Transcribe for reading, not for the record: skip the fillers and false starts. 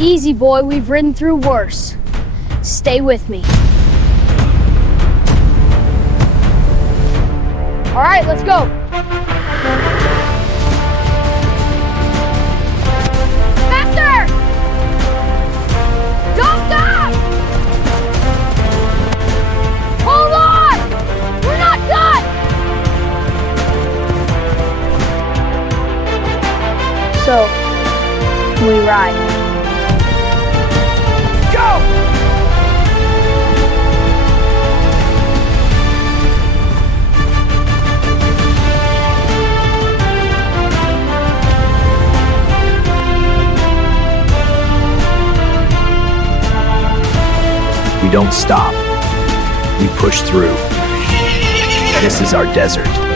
Easy, boy. We've ridden through worse. Stay with me. All right, let's go. Faster! Don't stop! Hold on! We're not done! So, we ride. Go! We don't stop. We push through. This is our desert.